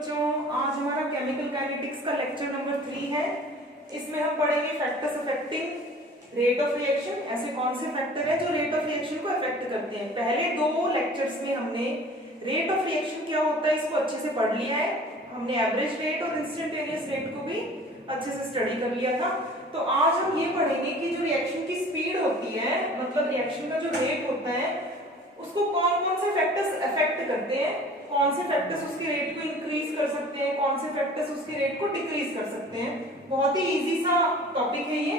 बच्चों, आज हमारा केमिकल काइनेटिक्स का लेक्चर नंबर 3 है। इसमें हम पढ़ेंगे factors affecting rate of reaction. ऐसे कौन से फैक्टर हैं जो रेट ऑफ रिएक्शन को अफेक्ट करते हैं। पहले दो लेक्चर्स में हमने रेट ऑफ रिएक्शन क्या होता है इसको अच्छे से पढ़ लिया है। हमने एवरेज रेट और इंस्टेंटेनियस रेट को भी अच्छे से स्टडी कर लिया था। तो आज हम ये पढ़ेंगे कि जो रिएक्शन की स्पीड होती है, मतलब रिएक्शन का जो रेट होता है, उसको कौन कौन से फैक्टर्स अफेक्ट करते हैं, कौन से फैक्टर्स उसके रेट को इंक्रीज कर सकते हैं, कौन से फैक्टर्स उसके रेट को डिक्रीज कर सकते हैं। बहुत ही इजी सा टॉपिक है ये।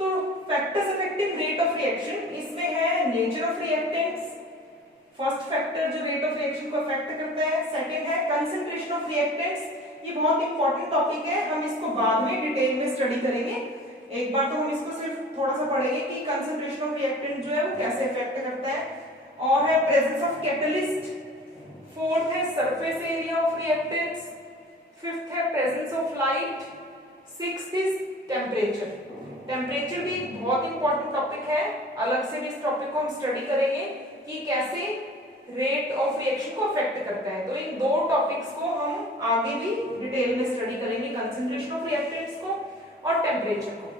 तो factors affecting rate of reaction, इसमें है nature of reactants, first factor जो रेट ऑफ रिएक्शन को अफेक्ट करता है। सेकंड है कंसंट्रेशन ऑफ रिएक्टेंट्स। ये बहुत इंपॉर्टेंट टॉपिक है, हम इसको बाद में डिटेल में स्टडी करेंगे। एक बार तो हम इसको सिर्फ थोड़ा सा पढ़ेंगे कि कंसंट्रेशन ऑफ रिएक्टेंट जो है वो कैसे अफेक्ट करता है। और है प्रेजेंस ऑफ कैटलिस्ट, फोर्थ है surface area of reactants, fifth है presence of light, sixth is temperature. Temperature भी एक बहुत इंपॉर्टेंट टॉपिक है, अलग से भी इस टॉपिक को हम स्टडी करेंगे कि कैसे रेट ऑफ रिएक्शन को अफेक्ट करता है। तो इन दो टॉपिक्स को हम आगे भी डिटेल में स्टडी करेंगे, कंसंट्रेशन ऑफ रिएक्टेंट्स को और टेम्परेचर को।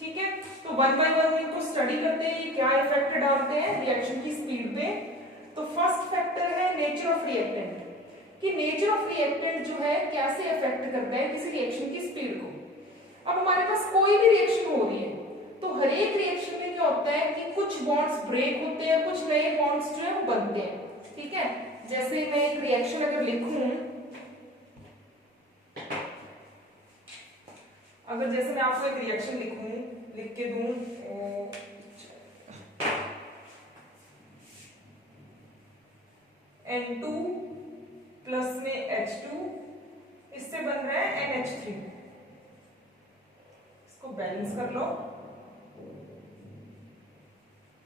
ठीक है, तो वन बाय वन इनको स्टडी करते हैं, क्या इफेक्ट डालते हैं रिएक्शन की स्पीड पे। तो फर्स्ट फैक्टर है नेचर ऑफ रिएक्टेंट, कि नेचर ऑफ रिएक्टेंट जो है कैसे अफेक्ट करता है किसी रिएक्शन की स्पीड को। अब हमारे पास कोई भी रिएक्शन हो रही है तो हर एक रिएक्शन में क्या होता है कि कुछ बॉन्ड्स ब्रेक होते हैं, कुछ नए बॉन्ड्स जो है बनते हैं। ठीक है, जैसे मैं एक रिएक्शन अगर लिखूं, अगर जैसे मैं आपको एक रिएक्शन लिख के दूं, N2 प्लस में H2, इससे बन रहा है NH3। इसको बैलेंस कर लो।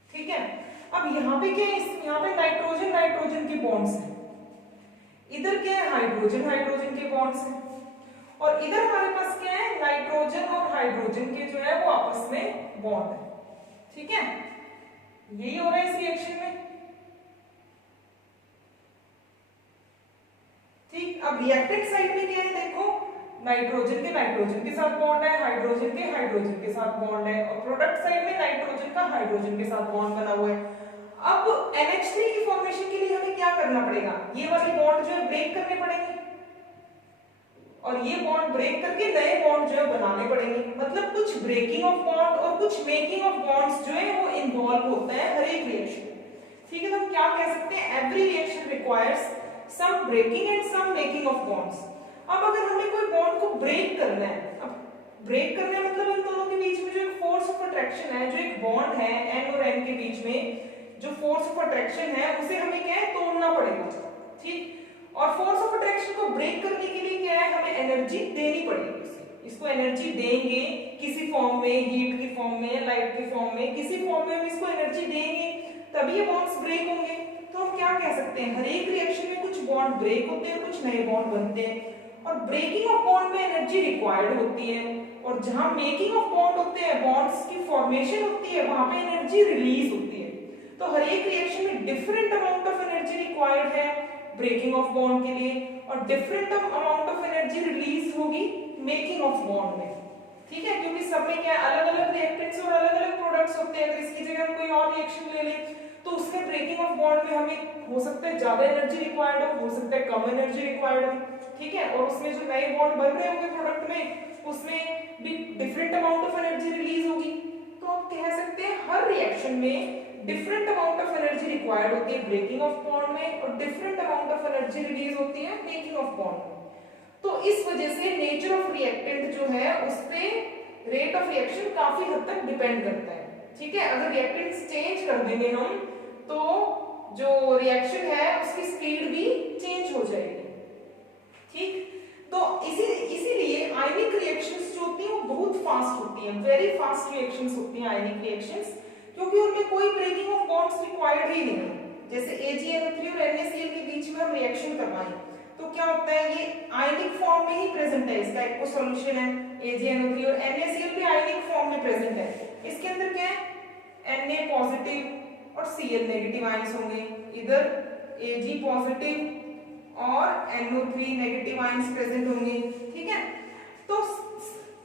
ठीक है, अब यहाँ पे क्या है, यहाँ पे नाइट्रोजन नाइट्रोजन के बॉन्ड्स हैं, इधर क्या है हाइड्रोजन हाइड्रोजन के बॉन्ड्स हैं, और इधर हमारे पास क्या है नाइट्रोजन और हाइड्रोजन के जो है वो आपस में बॉन्ड है। ठीक है, यही हो रहा है इस रिएक्शन में। ठीक, अब रिएक्टेंट साइड में क्या है, देखो नाइट्रोजन के साथ बॉन्ड है, हाइड्रोजन के साथ बॉन्ड है, और प्रोडक्ट साइड में नाइट्रोजन का हाइड्रोजन के साथ बॉन्ड बना हुआ है। अब NH3 की फॉर्मेशन के लिए हमें क्या करना पड़ेगा, ये वाले बॉन्ड जो है ब्रेक करने पड़ेंगे, और ये बॉन्ड ब्रेक करके नए बॉन्ड जो है बनाने पड़ेंगे। मतलब कुछ ब्रेकिंग ऑफ बॉन्ड और कुछ मेकिंग ऑफ बॉन्ड्स जो है वो इन्वॉल्व होता है हर एक रिएक्शन। ठीक है, तो हम क्या कह सकते हैं, every reaction requires some breaking and some making of bonds. अब अगर हमें कोई बॉन्ड को ब्रेक करना है, अब ब्रेक करना है मतलब इन दोनों के बीच में जो एक फोर्स ऑफ अट्रैक्शन है, जो एक बॉन्ड है N और N के बीच में जो फोर्स ऑफ अट्रैक्शन है, उसे हमें क्या है तोड़ना पड़ेगा। ठीक, और फोर्स ऑफ अट्रैक्शन को ब्रेक करने के लिए क्या है, हमें एनर्जी देनी पड़ेगी। इसको एनर्जी देंगे किसी फॉर्म में, हीट की फॉर्म में, लाइट की फॉर्म में, किसी फॉर्म में हम इसको एनर्जी देंगे तभी ये बॉन्ड्स ब्रेक होंगे। तो हम क्या कह सकते हैं, हर एक रिएक्शन में कुछ बॉन्ड ब्रेक होते हैं, कुछ नए बॉन्ड बनते हैं, और ब्रेकिंग ऑफ बॉन्ड में एनर्जी रिक्वायर्ड होती है, और जहां मेकिंग ऑफ बॉन्ड होते हैं, बॉन्ड्स की फॉर्मेशन होती है, वहां पे एनर्जी रिलीज होती है। तो हर एक रिएक्शन में different amount of energy required है ब्रेकिंग ऑफ बॉन्ड के लिए, और different amount of energy release होगी मेकिंग ऑफ बॉन्ड में। ठीक है, क्योंकि सब में क्या अलग अलग रिएक्टेंट्स और अलग अलग प्रोडक्ट्स होते हैं। अगर इसकी जगह हम कोई और रिएक्शन ले लें तो उसमें ब्रेकिंग ऑफ बॉन्ड में हमें हो सकता है ज्यादा एनर्जी रिक्वायर्ड हो सकता है कम एनर्जी रिक्वायर्ड हो। ठीक है, और उसमें जो नए बॉन्ड बन रहे होंगे प्रोडक्ट में, उसमें भी different amount of energy release होगी। तो आप कह सकते हैं हर रिएक्शन में different amount of energy required होती है ब्रेकिंग ऑफ बॉन्ड में, और different amount of energy release होती है मेकिंग ऑफ बॉन्ड में। तो इस वजह से नेचर ऑफ रिएक्टेंट जो है उस पे रेट ऑफ रिएक्शन काफी हद तक डिपेंड करता है। ठीक है, अगर रिएक्टेंट्स चेंज कर देंगे हम तो जो रिएक्शन है उसकी स्पीड भी चेंज हो जाएगी। ठीक, तो इसीलिए आयनिक रिएक्शंस जो होती हैं वो बहुत फास्ट होती हैं, वेरी फास्ट रिएक्शंस होती हैं आयनिक रिएक्शंस, क्योंकि उनमें कोई ब्रेकिंग ऑफ बॉन्ड्स रिक्वायर्ड ही नहीं है। जैसे AgNO3 और NaCl के बीच में हम रिएक्शन करवाएं तो क्या होता है, ये आयनिक फॉर्म में ही प्रेजेंट है, इसका एक सॉल्यूशन है AgNO3, और NaCl भी आयनिक फॉर्म में प्रेजेंट है। इसके अंदर क्या है, Na पॉजिटिव और Cl नेगेटिव आयंस होंगे, इधर Ag पॉजिटिव और NO3 नेगेटिव आयंस प्रेजेंट होंगे, ठीक है। तो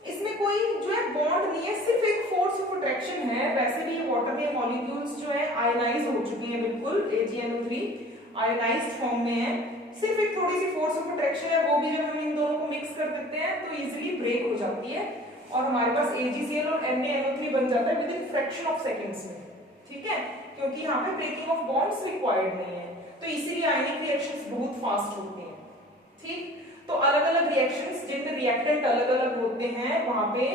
इसमें कोई जो है बॉन्ड नहीं है, सिर्फ एक फोर्स ऑफ अट्रैक्शन है। वैसे भी ये वाटर के मॉलिक्यूल्स जो है आयनाइज हो चुके हैं, बिल्कुल AgNO3 आयनाइज्ड फॉर्म में है। सिर्फ एक थोड़ी सी फोर्स ऑफ अट्रैक्शन है, वो भी जब हम इन दोनों को मिक्स कर देते हैं तो इजीली ब्रेक हो जाती है और हमारे पास AgCl और NaNO3 बन जाता है with in fraction of seconds में, ठीक है, क्योंकि यहाँ पे ब्रेकिंग ऑफ बॉन्ड्स रिक्वायर्ड नहीं है। तो इसीलिए आयनिक रिएक्शंस बहुत फास्ट होते हैं, ठीक। तो अलग अलग रिएक्शंस जिनमें रिएक्टेंट अलग अलग होते हैं, वहां पे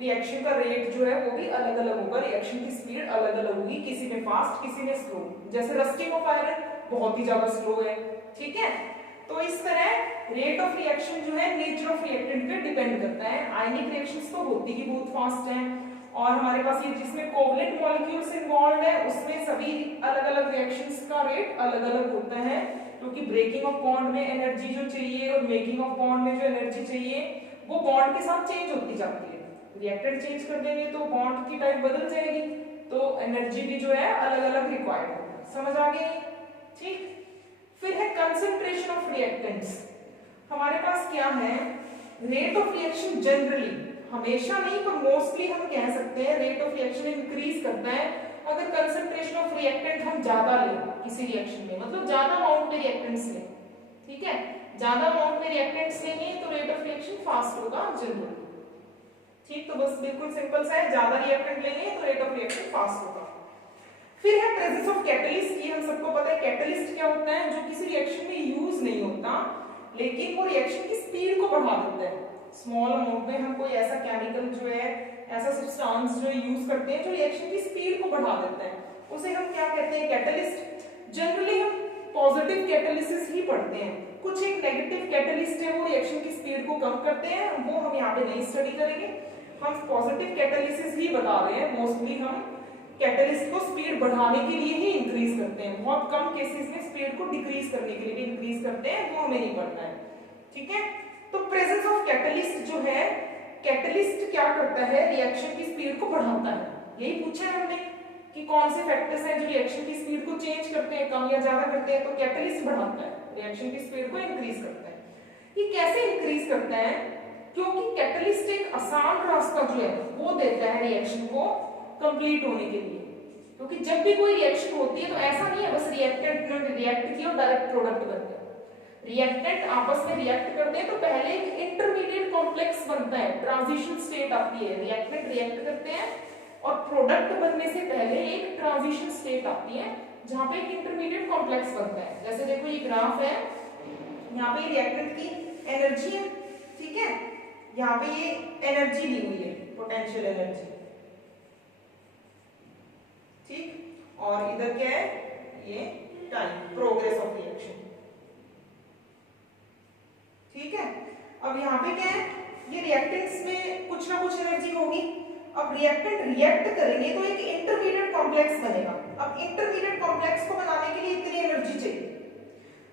रिएक्शन का रेट जो है वो भी अलग अलग होगा, रिएक्शन की स्पीड अलग अलग होगी, किसी में फास्ट किसी में स्लो। जैसे रस्टिंग ऑफ आयरन बहुत ही ज्यादा स्लो है, ठीक है। तो इस तरह रेट ऑफ रिएक्शन जो है नेचर ऑफ रिएक्टेंट पे डिपेंड करता है। आयनिक रिएक्शंस तो होती ही बहुत फास्ट हैं और हमारे पास ये जिसमें कोवलेंट मॉलिक्यूल्स इन्वॉल्व है उसमें सभी अलग अलग रिएक्शंस का रेट अलग अलग होता है, क्योंकि ब्रेकिंग ऑफ बॉन्ड में एनर्जी जो चाहिए और मेकिंग ऑफ बॉन्ड में जो एनर्जी चाहिए वो बॉन्ड के साथ चेंज होती जाती है। रिएक्टेंट चेंज कर देंगे तो बॉन्ड की टाइप बदल जाएगी, तो एनर्जी भी जो है अलग अलग रिक्वायर्ड होगी। समझ आ गई, ठीक। फिर है कंसंट्रेशन ऑफ रिएक्टेंट्स। हमारे पास क्या है, रेट ऑफ रिएक्शन जनरली, हमेशा नहीं पर मोस्टली हम कह सकते हैं रेट ऑफ रिएक्शन इंक्रीज करता है अगर कंसंट्रेशन ऑफ रिएक्टेंट हम ज्यादा लें किसी रिएक्शन में, मतलब ज्यादा अमाउंट में रिएक्टेंट्स लें, ठीक है। ज्यादा अमाउंट में रिएक्टेंट्स लेंगे तो रेट ऑफ रिएक्शन फास्ट होगा जनरली, ठीक। तो बस बिल्कुल सिंपल सा है, ज्यादा रिएक्टेंट लेंगे तो रेट ऑफ रिएक्शन फास्ट होगा। फिर है प्रेजेंस ऑफ कैटलिस्ट। ये हम सबको पता है कैटलिस्ट क्या होता है, जो किसी रिएक्शन में यूज नहीं होता लेकिन वो रिएक्शन की स्पीड को बढ़ा देता है। स्मॉल अमाउंट में हम कोई ऐसा केमिकल जो है, ऐसा सब्सटेंस जो यूज करते हैं जो रिएक्शन की स्पीड को बढ़ा देता है, उसे हम क्या कहते हैं, कैटलिस्ट। जनरली हम पॉजिटिव कैटलिसिस ही पढ़ते हैं, कुछ एक नेगेटिव कैटलिस्ट है वो रिएक्शन की स्पीड को कम करते हैं, वो हम यहाँ पे नहीं स्टडी करेंगे। हम पॉजिटिव कैटलिसिस ही बता रहे हैं। मोस्टली हम कैटलिस्ट को स्पीड बढ़ाने के लिए ही इंक्रीज करते हैं, बहुत कम केसेस में स्पीड को डिक्रीज करने के लिए भी इंक्रीज करते हैं, वो हमें नहीं पढ़ना है, ठीक है। तो प्रेजेंस ऑफ कैटलिस्ट जो है, कैटलिस्ट क्या करता है, रिएक्शन की स्पीड को बढ़ाता है। यही पूछा है हमने कि कौन से फैक्टर्स हैं जो रिएक्शन की स्पीड को चेंज करते हैं, कम या ज्यादा करते हैं, तो कैटलिस्ट बढ़ाता है, रिएक्शन की स्पीड को इंक्रीज करता है। ये कैसे इंक्रीज करता है, क्योंकि कैटलिस्ट एक आसान रास्ता जो है वो देता है रिएक्शन को कंप्लीट होने के लिए। क्योंकि जब भी कोई रिएक्शन होती है तो ऐसा नहीं है बस रिएक्टेंट ने रिएक्ट किया और डायरेक्ट प्रोडक्ट बन गया। रिएक्टेंट आपस में रिएक्ट करते हैं तो पहले एक इंटरमीडिएट कॉम्प्लेक्स बनता है, ट्रांजिशन स्टेट आती है, रिएक्टेंट रिएक्ट करते हैं और प्रोडक्ट बनने से पहले एक ट्रांजिशन स्टेट आती है जहां पे एक इंटरमीडिएट कॉम्प्लेक्स बनता है। जैसे देखो ये ग्राफ है, यहाँ पे रिएक्टेंट की एनर्जी है, ठीक है, यहाँ पे ये एनर्जी ली हुई है, पोटेंशियल एनर्जी, ठीक, और इधर क्या है, ये टाइम, प्रोग्रेस ऑफ रिएक्शन, ठीक है। अब यहाँ पे क्या है, ये रिएक्टेंट्स में कुछ ना कुछ एनर्जी होगी। अब रिएक्टेंट रिएक्ट करेंगे तो एक इंटरमीडिएट कॉम्प्लेक्स बनेगा। अब इंटरमीडिएट कॉम्प्लेक्स को बनाने के लिए इतनी एनर्जी चाहिए,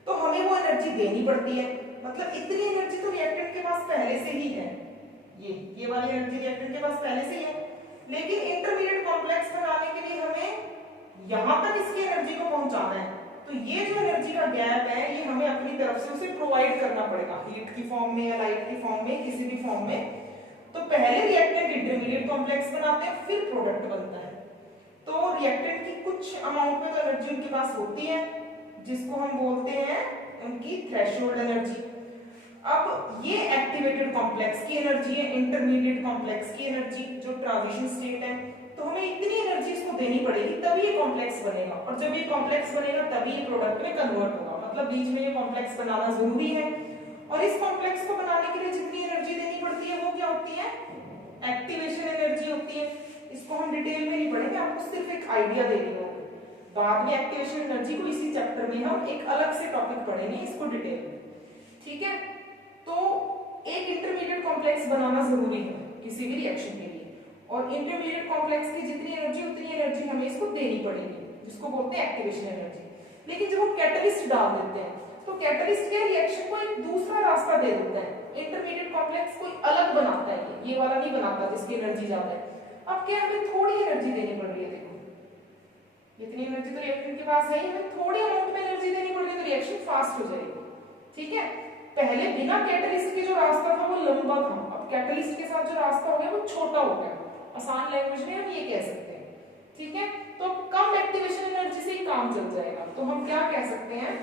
तो हमें वो एनर्जी देनी पड़ती है। मतलब इतनी एनर्जी तो रिएक्टेंट के पास पहले से ही है, ये वाली एनर्जी रिएक्टेंट के पास पहले से ही है, लेकिन इंटरमीडिएट कॉम्प्लेक्स बनाने के लिए हमें यहां तक इसकी एनर्जी को पहुंचाना है। तो ये जो एनर्जी का गैप है ये हमें अपनी तरफ से उसे प्रोवाइड करना पड़ेगा, हीट की फॉर्म में या लाइट की फॉर्म में, किसी भी फॉर्म में। तो पहले रिएक्टेंट इंटरमीडिएट कॉम्प्लेक्स बनाते हैं, फिर प्रोडक्ट बनता है। तो रिएक्टेंट की कुछ अमाउंट में तो एनर्जी उनके पास होती है जिसको हम बोलते हैं उनकी थ्रेशोल्ड एनर्जी। अब ये एक्टिवेटेड कॉम्प्लेक्स की एनर्जी है, इंटरमीडिएट कॉम्प्लेक्स की एनर्जी जो ट्रांजिशन स्टेट है, तो हमें इतनी एनर्जी इसको देनी पड़ेगी तभी ये कॉम्प्लेक्स बनेगा, और जब ये कॉम्प्लेक्स बनेगा तभी ये प्रोडक्ट में कन्वर्ट होगा। मतलब बीच में ये कॉम्प्लेक्स बनाना जरूरी है, और इस कॉम्प्लेक्स को बनाने के लिए जितनी एनर्जी देनी पड़ती है वो क्या होती है, एक्टिवेशन एनर्जी होती है। इसको हम डिटेल में नहीं पढ़ेंगे, आपको सिर्फ एक आइडिया दे रही हूँ। बाद में एक्टिवेशन एनर्जी को इसी चैप्टर में हम एक अलग से टॉपिक पढ़ेंगे इसको डिटेल में, ठीक है। तो एक इंटरमीडिएट कॉम्प्लेक्स बनाना जरूरी है किसी भी रिएक्शन के लिए, और इंटरमीडिएट कॉम्प्लेक्स की जितनी एनर्जी उतनी एनर्जी हमें इसको देनी पड़ेगी, जिसको बोलते हैं एक्टिवेशन एनर्जी। लेकिन जब हम कैटलिस्ट डाल देते हैं तो कैटलिस्ट के रिएक्शन को एक दूसरा रास्ता दे देता है, इंटरमीडिएट कॉम्प्लेक्स कोई अलग बनाता है, ये वाला नहीं बनाता जिसकी एनर्जी ज्यादा है। अब क्या हमें थोड़ी एनर्जी देनी पड़ रही है, देखो इतनी एनर्जी तो रिएक्टेंट के पास है ही, हमें थोड़ी अमाउंट में एनर्जी देनी पड़ रही है तो रिएक्शन फास्ट हो जाएगी। ठीक है, पहले बिना कैटलिस्ट के जो रास्ता था वो लंबा था, अब कैटलिस्ट के साथ जो रास्ता हो गया वो छोटा हो गया। आसान लैंग्वेज में हम ये कह सकते हैं। ठीक है, तो कम एक्टिवेशन एनर्जी से ही काम चल जाएगा। तो हम क्या कह सकते हैं,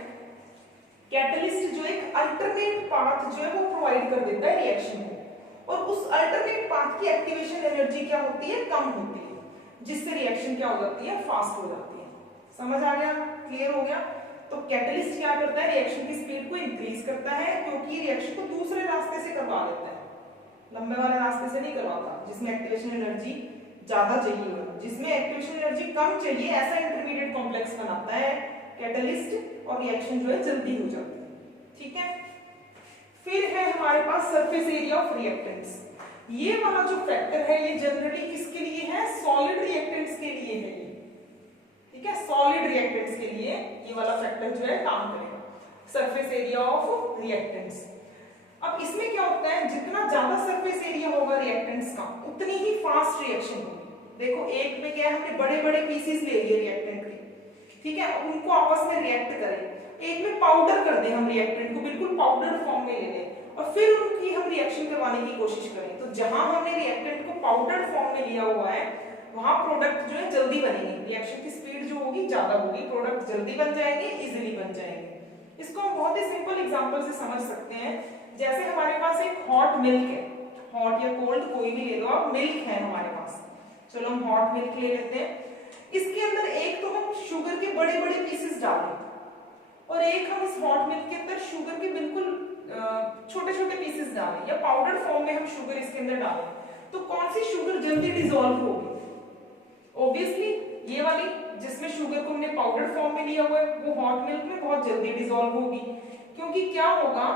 कैटलिस्ट जो एक अल्टरनेट पाथ जो है वो प्रोवाइड कर देता है रिएक्शन को, और उस अल्टरनेट पाथ की एक्टिवेशन एनर्जी क्या होती है, कम होती है, जिससे रिएक्शन क्या हो जाती है, फास्ट हो जाती है। समझ आ गया, क्लियर हो गया। तो कैटलिस्ट क्या करता है, रिएक्शन की स्पीड को इंक्रीज करता है, क्योंकि रिएक्शन को दूसरे रास्ते से करवा देता है, लंबे वाले रास्ते से नहीं करवाता जिसमें एक्टिवेशन एनर्जी ज्यादा चाहिए हो। जिसमें एक्टिवेशन एनर्जी कम चाहिए ऐसा इंटरमीडिएट कॉम्प्लेक्स बनाता है कैटलिस्ट, और रिएक्शन जो है जल्दी हो जाती है। ठीक है, फिर है हमारे पास सरफेस एरिया ऑफ रिएक्टेंट्स। ये वाला जो फैक्टर है ये जनरली किसके लिए है, सॉलिड रिएक्टेंट्स के लिए है ये। ठीक है, सॉलिड रिएक्टेंट्स के लिए ये वाला फैक्टर जो है काम करेगा, सरफेस एरिया ऑफ रिएक्टेंट्स। अब इसमें क्या होता है, जितना ज्यादा सरफेस एरिया होगा रिएक्टेंट्स का उतनी ही फास्ट रिएक्शन होगी। देखो एक में क्या है, हमने बड़े बड़े पीसेस ले लिए रिएक्टेंट के, ठीक है, उनको आपस में रिएक्ट करें, एक में पाउडर कर दें हम रिएक्टेंट को, बिल्कुल पाउडर फॉर्म में ले लें और फिर उनकी हम रिएक्शन करवाने की कोशिश करें। तो जहां हमने रिएक्टेंट को पाउडर फॉर्म में लिया हुआ है वहां प्रोडक्ट जो है जल्दी बनेंगे, रिएक्शन की स्पीड जो होगी ज्यादा होगी, प्रोडक्ट जल्दी बन जाएंगे, इजीली बन जाएंगे। इसको हम बहुत ही सिंपल एग्जांपल से समझ सकते हैं। जैसे हमारे पास एक हॉट मिल्क है, हॉट या कोल्ड कोई भी ले लो आप, मिल्क है हमारे पास, चलो हम हॉट मिल्क ले लेते हैं। इसके अंदर एक तो हम शुगर के बड़े बड़े पीसेस डालें और एक हम इस हॉट मिल्क के अंदर शुगर के बिल्कुल छोटे छोटे पीसेस डालें, या पाउडर फॉर्म में हम शुगर इसके अंदर डालें, तो कौन सी शुगर जल्दी डिसॉल्व होगी? ऑब्वियसली ये वाली, जिसमें शुगर को हमने पाउडर फॉर्म में लिया हुआ है वो हॉट मिल्क में बहुत जल्दी डिसॉल्व होगी। क्योंकि क्या होगा,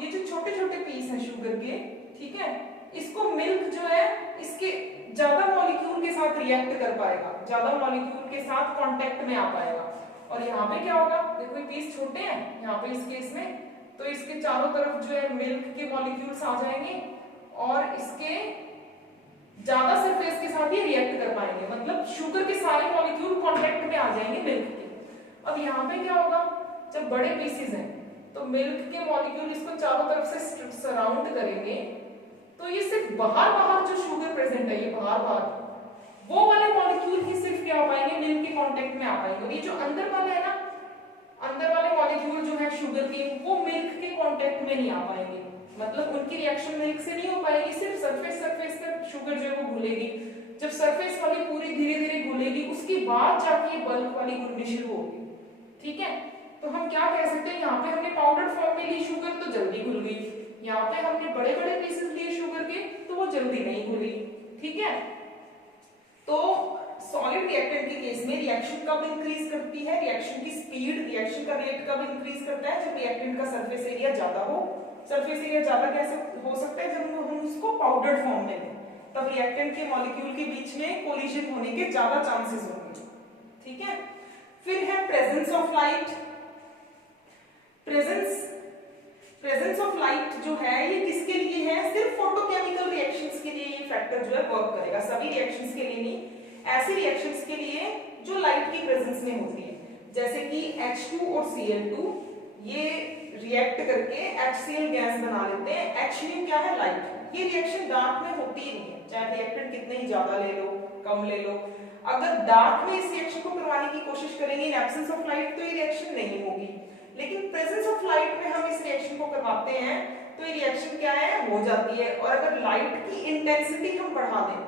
ये जो छोटे छोटे पीस हैं शुगर के, ठीक है, इसको मिल्क जो है इसके ज्यादा मॉलिक्यूल के साथ रिएक्ट कर पाएगा, ज्यादा मॉलिक्यूल के साथ कांटेक्ट में आ पाएगा। और यहाँ पे क्या होगा, देखो ये पीस छोटे हैं यहाँ पे इस केस में, तो इसके चारों तरफ जो है मिल्क के मॉलिक्यूल्स आ जाएंगे और इसके ज्यादा सरफेस के साथ ही रिएक्ट कर पाएंगे, मतलब शुगर के सारे मॉलिक्यूल कांटेक्ट में आ जाएंगे मिल्क के। अब यहाँ पे क्या होगा, जब बड़े पीसेस हैं तो मिल्क के मॉलिक्यूल इसको चारों तरफ से सराउंड करेंगे, तो ये सिर्फ बाहर बाहर जो शुगर प्रेजेंट है, ये बाहर बाहर वो वाले मॉलिक्यूल ही सिर्फ क्या आ पाएंगे, मिल्क के कांटेक्ट में आ पाएंगे। और ये जो अंदर वाला है ना, अंदर वाले मॉलिक्यूल जो है शुगर के, वो मिल्क के कांटेक्ट में नहीं आ पाएंगे, मतलब उनकी रिएक्शन मिल्क से नहीं हो पाएगी, सिर्फ सरफेस तक शुगर जो है वो घुलेगी। जब सरफेस वाली पूरी धीरे धीरे घुलेगी उसके बाद जाके बल्क वाली घुलनी शुरू होगी। ठीक है, तो हम क्या कह सकते हैं, यहाँ पे हमने पाउडर फॉर्म में ली शुगर तो जल्दी घुल गई, यहाँ पे हमने बड़े बड़े पीसेस लिए शुगर के तो वो जल्दी नहीं घुली। ठीक है, तो सॉलिड रिएक्टेंट के केस में रिएक्शन कब इंक्रीज करती है, रिएक्शन की स्पीड, रिएक्शन का रेट कब इंक्रीज करता है, जब रिएक्टेंट का सरफेस एरिया ज्यादा हो। सरफेस एरिया ज्यादा कैसे हो सकता है, जब हम उसको पाउडर फॉर्म में लें, तब रिएक्टेंट के मॉलिक्यूल के बीच में कोलिजन होने के ज्यादा चांसेस होंगे। ठीक है, फिर है presence of light. Presence of light जो है ये किसके लिए है, सिर्फ फोटोकेमिकल रिएक्शंस के लिए ये फैक्टर जो है वर्क करेगा, सभी रिएक्शंस के लिए नहीं, ऐसी रिएक्शंस के लिए जो लाइट की प्रेजेंस में होती है, जैसे कि H2 और Cl2 ये रिएक्ट करके HCl गैस बना लेते हैं। H क्या है, लाइट। ये रिएक्शन डार्क में होती ही नहीं है, चाहे रिएक्टेंट कितने ही ज्यादा ले लो कम ले लो, अगर डार्क में इस रिएक्शन को करवाने की कोशिश करेंगे इन एब्सेंस ऑफ लाइट तो ये रिएक्शन नहीं होगी। लेकिन प्रेजेंस ऑफ लाइट में हम इस रिएक्शन को करवाते हैं तो ये रिएक्शन क्या है, हो जाती है। और अगर लाइट की इंटेंसिटी हम बढ़ा दें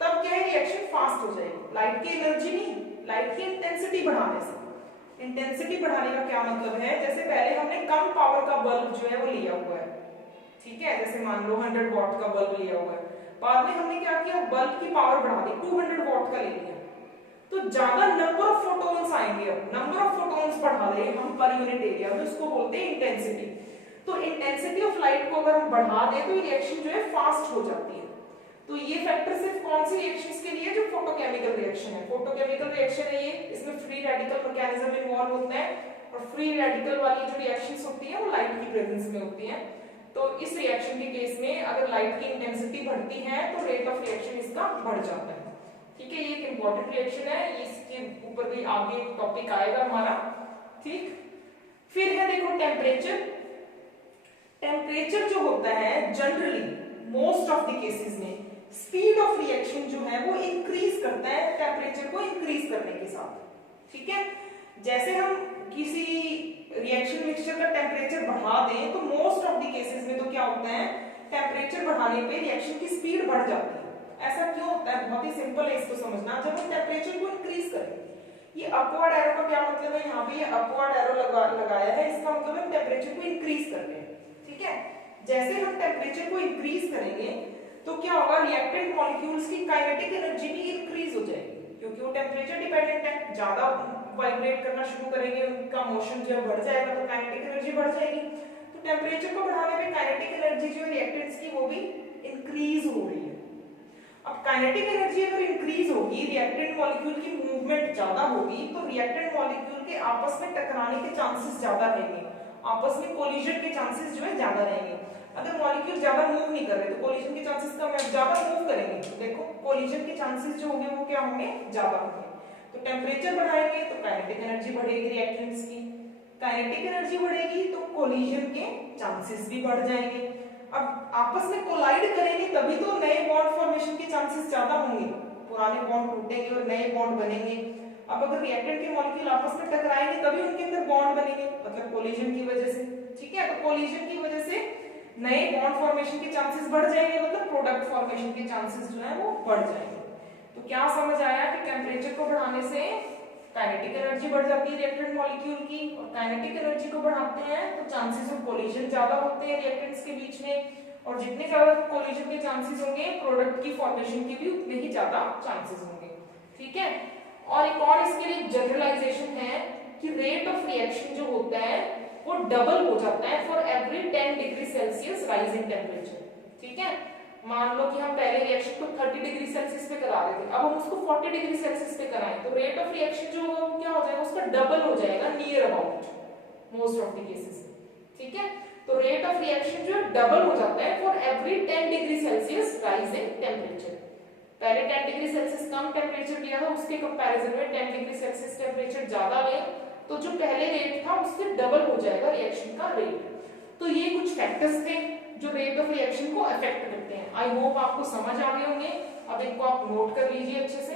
तब क्या है, रिएक्शन फास्ट हो जाएगी। लाइट की एनर्जी नहीं, लाइट की इंटेंसिटी बढ़ाने से। इंटेंसिटी बढ़ाने का क्या मतलब है, जैसे पहले हमने कम पावर का बल्ब जो है वो लिया हुआ है, ठीक है, जैसे मान लो 100 वॉट का बल्ब लिया हुआ है, बाद में हमने क्या किया, बल्ब की पावर बढ़ा दी, 200 वॉट का ले लिया, तो ज्यादा नंबर ऑफ फोटॉन्स आएंगे। अब नंबर ऑफ फोटॉन्स बढ़ा रहे हम पर यूनिट एरिया में, उसको बोलते हैं इंटेंसिटी। तो इंटेंसिटी ऑफ लाइट को अगर हम बढ़ा दें तो ये रिएक्शन जो है फास्ट हो जाती है। तो ये फैक्टर सिर्फ कौन सी रिएक्शंस के लिए, जो फोटोकेमिकल रिएक्शन है, फोटोकेमिकल रिएक्शन है ये, इसमें फ्री रेडिकल मैकेनिज्म इन्वॉल्व होता है, और फ्री रेडिकल वाली जो रिएक्शंस होती है वो लाइट की प्रेजेंस में होती हैं। तो इस रिएक्शन के केस में अगर लाइट की इंटेंसिटी बढ़ती है तो रेट ऑफ रिएक्शन इसका बढ़ जाता है। ठीक है, ये एक इंपॉर्टेंट रिएक्शन है, इसके ऊपर भी आगे टॉपिक आएगा हमारा। ठीक, फिर है देखो टेम्परेचर। टेम्परेचर जो होता है generally most of the cases में स्पीड ऑफ रिएक्शन जो है वो इंक्रीज करता है टेम्परेचर को इंक्रीज करने के साथ, ठीक है। जैसे हम किसी रिएक्शन मिक्सचर का टेम्परेचर बढ़ा दें तो मोस्ट ऑफ द केसेस में तो क्या होता है, टेम्परेचर बढ़ाने पे रिएक्शन की स्पीड बढ़ जाती है। ऐसा क्यों होता है, बहुत ही सिंपल है इसको समझना। जब हम टेम्परेचर को इंक्रीज करें, ये अपवर्ड एरो का क्या मतलब है, यहाँ पे ये अपवर्ड एरो लगाया है, इसका मतलब हम टेम्परेचर को इंक्रीज कर रहे हैं, ठीक है। जैसे हम टेम्परेचर को इंक्रीज करेंगे तो क्या होगा, रिएक्टेंट मॉलिक्यूल्स की काइनेटिक एनर्जी भी इंक्रीज हो जाएगी, क्योंकि वो टेम्परेचर डिपेंडेंट है। ज्यादा वाइब्रेट करना शुरू करेंगे, उनका मोशन जो है बढ़ जाएगा तो काइनेटिक एनर्जी बढ़ जाएगी। तो टेम्परेचर को बढ़ाने पे काइनेटिक एनर्जी जो है रिएक्टेंट्स की वो भी इंक्रीज हो रही है। अब काइनेटिक एनर्जी अगर इंक्रीज होगी, रिएक्टेंट मॉलिक्यूल की मूवमेंट ज्यादा होगी, तो रिएक्टेंट मॉलिक्यूल के आपस में टकराने के चांसेस ज्यादा रहेंगे, आपस में कोलिजन के चांसेस जो है ज्यादा रहेंगे। अगर मॉलिक्यूल ज्यादा मूव नहीं कर रहे तो कोलिजन के चांसेस कम है, ज्यादा मूव करेंगे तो देखो कोलिजन के चांसेस जो होंगे वो क्या होंगे, ज्यादा होंगे। तो टेम्परेचर बढ़ाएंगे तो काइनेटिक एनर्जी बढ़ेगी रिएक्टेंट्स की, काइनेटिक एनर्जी बढ़ेगी तो कोलिजन के चांसेस भी बढ़ जाएंगे। अब आपस में कोलाइड करेंगे तभी तो नए बॉन्ड फॉर्मेशन के चांसेस ज्यादा होंगे, पुराने बॉन्ड टूटेंगे और नए बॉन्ड बनेंगे। अब अगर रिएक्टेंट के मॉलिक्यूल आपस में टकराएंगे तभी उनके अंदर बॉन्ड बनेंगे, मतलब कोलिजन की वजह से, ठीक है। तो कोलिजन की वजह से नए बॉन्ड फॉर्मेशन के चांसेस बढ़ जाएंगे, मतलब प्रोडक्ट फॉर्मेशन के चांसेस जो है वो बढ़ जाएंगे। तो क्या समझ आया कि टेम्परेचर को बढ़ाने से काइनेटिक एनर्जी बढ़ जाती है रिएक्टेंट मॉलिक्यूल की, और काइनेटिक एनर्जी को बढ़ाते हैं तो चांसेस ऑफ कोलिजन ज्यादा होते हैं रिएक्टेंट्स के बीच में, और जितने ज्यादा कोलिजन के चांसेस होंगे प्रोडक्ट की फॉर्मेशन के भी उतने ही ज्यादा चांसेस होंगे, ठीक है। और एक और इसके लिए जनरलाइजेशन है कि रेट ऑफ रिएक्शन जो होता है वो डबल हो जाता है for every 10 degree Celsius rise in temperature, ठीक है। मान लो कि हम पहले रिएक्शन को 30 डिग्री सेल्सियस पे करा रहे थे, अब हम उसको 40 डिग्री सेल्सियस पे कराएं तो रेट ऑफ रिएक्शन जो होगा वो क्या हो जाएगा, उसका डबल हो जाएगा near about most of the cases, ठीक है। तो रेट ऑफ रिएक्शन जो है डबल हो जाता है for every 10 degree Celsius rise in temperature. पहले 10 डिग्री सेल्सियस कम टेम्परेचर दिया था, उसके कंपैरिजन में 10 डिग्री सेल्सियस टेम्परेचर ज्यादा ले तो जो पहले रेट था उससे डबल हो जाएगा रिएक्शन का रेट। तो ये कुछ फैक्टर्स थे जो रेट ऑफ रिएक्शन को अफेक्ट करते हैं। आई होप आपको समझ आ गए होंगे। अब इनको आप नोट कर लीजिए अच्छे से।